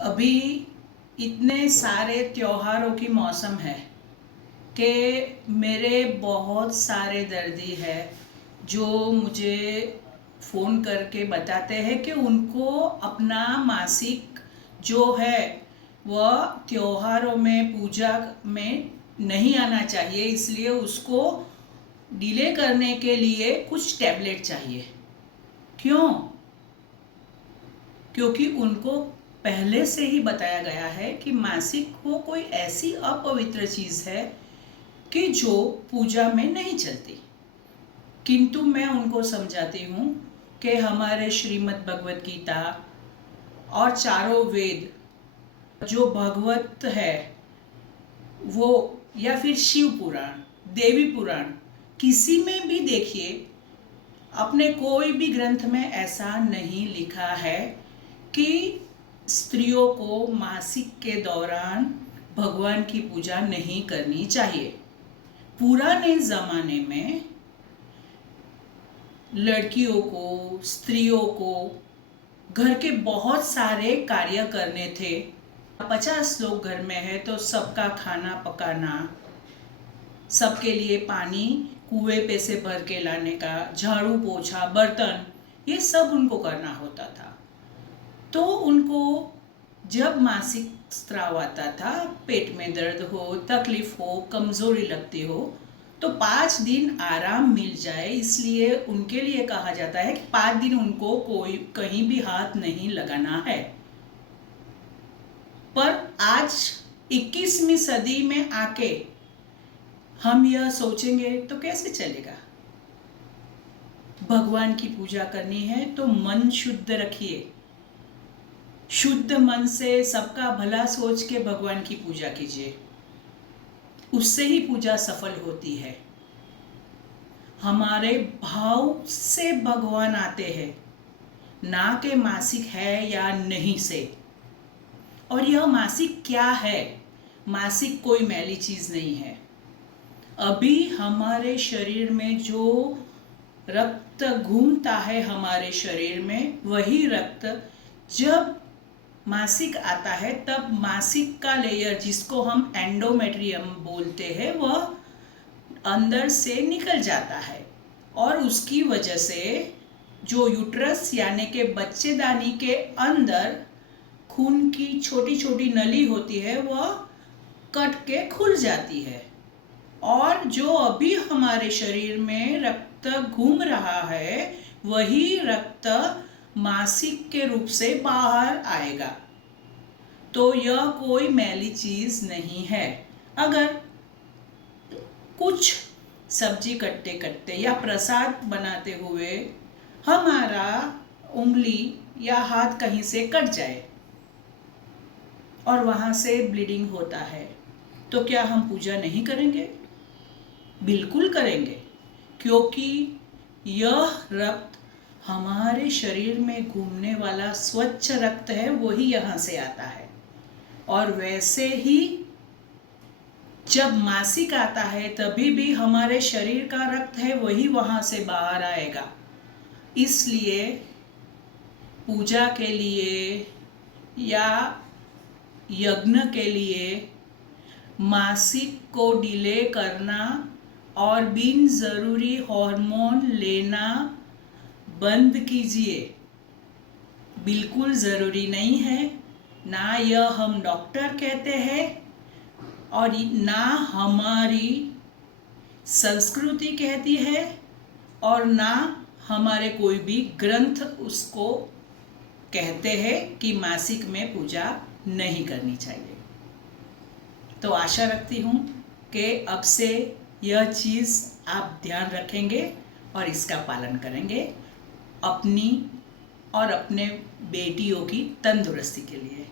अभी इतने सारे त्योहारों की मौसम है कि मेरे बहुत सारे दर्दी है जो मुझे फ़ोन करके बताते हैं कि उनको अपना मासिक जो है वह त्योहारों में पूजा में नहीं आना चाहिए, इसलिए उसको डिले करने के लिए कुछ टैबलेट चाहिए। क्यों? क्योंकि उनको पहले से ही बताया गया है कि मासिक को कोई ऐसी अपवित्र चीज़ है कि जो पूजा में नहीं चलती। किंतु मैं उनको समझाती हूँ कि हमारे श्रीमद् भगवत गीता और चारों वेद जो भगवत है वो, या फिर शिव पुराण, देवी पुराण, किसी में भी देखिए, अपने कोई भी ग्रंथ में ऐसा नहीं लिखा है कि स्त्रियों को मासिक के दौरान भगवान की पूजा नहीं करनी चाहिए। पुराने ज़माने में लड़कियों को, स्त्रियों को घर के बहुत सारे कार्य करने थे। 50 लोग घर में है तो सबका खाना पकाना, सबके लिए पानी कुएं पे से भर के लाने का, झाड़ू पोछा, बर्तन, ये सब उनको करना होता था। तो उनको जब मासिक स्राव आता था, पेट में दर्द हो, तकलीफ हो, कमज़ोरी लगती हो, तो 5 दिन आराम मिल जाए, इसलिए उनके लिए कहा जाता है कि 5 दिन उनको कोई कहीं भी हाथ नहीं लगाना है। पर आज 21वीं सदी में आके हम यह सोचेंगे तो कैसे चलेगा? भगवान की पूजा करनी है तो मन शुद्ध रखिए, शुद्ध मन से सबका भला सोच के भगवान की पूजा कीजिए, उससे ही पूजा सफल होती है। हमारे भाव से भगवान आते हैं, ना कि मासिक है या नहीं से। और यह मासिक क्या है? मासिक कोई मैली चीज़ नहीं है। अभी हमारे शरीर में जो रक्त घूमता है हमारे शरीर में, वही रक्त जब मासिक आता है तब मासिक का लेयर, जिसको हम एंडोमेट्रियम बोलते हैं, वह अंदर से निकल जाता है और उसकी वजह से जो यूट्रस यानी कि बच्चेदानी के अंदर खून की छोटी छोटी नली होती है वह कट के खुल जाती है, और जो अभी हमारे शरीर में रक्त घूम रहा है वही रक्त मासिक के रूप से बाहर आएगा। तो यह कोई मैली चीज़ नहीं है। अगर कुछ सब्जी कटते कटते या प्रसाद बनाते हुए हमारा उंगली या हाथ कहीं से कट जाए और वहाँ से ब्लीडिंग होता है, तो क्या हम पूजा नहीं करेंगे? बिल्कुल करेंगे, क्योंकि यह रक्त हमारे शरीर में घूमने वाला स्वच्छ रक्त है, वही यहाँ से आता है। और वैसे ही जब मासिक आता है तभी भी हमारे शरीर का रक्त है वही वहाँ से बाहर आएगा। इसलिए पूजा के लिए या यज्ञ के लिए मासिक को डिले करना और बिन ज़रूरी हार्मोन लेना बंद कीजिए। बिल्कुल ज़रूरी नहीं है, ना यह हम डॉक्टर कहते हैं और ना हमारी संस्कृति कहती है और ना हमारे कोई भी ग्रंथ उसको कहते हैं कि मासिक में पूजा नहीं करनी चाहिए। तो आशा रखती हूँ कि अब से यह चीज़ आप ध्यान रखेंगे और इसका पालन करेंगे अपनी और अपने बेटियों की तंदुरुस्ती के लिए।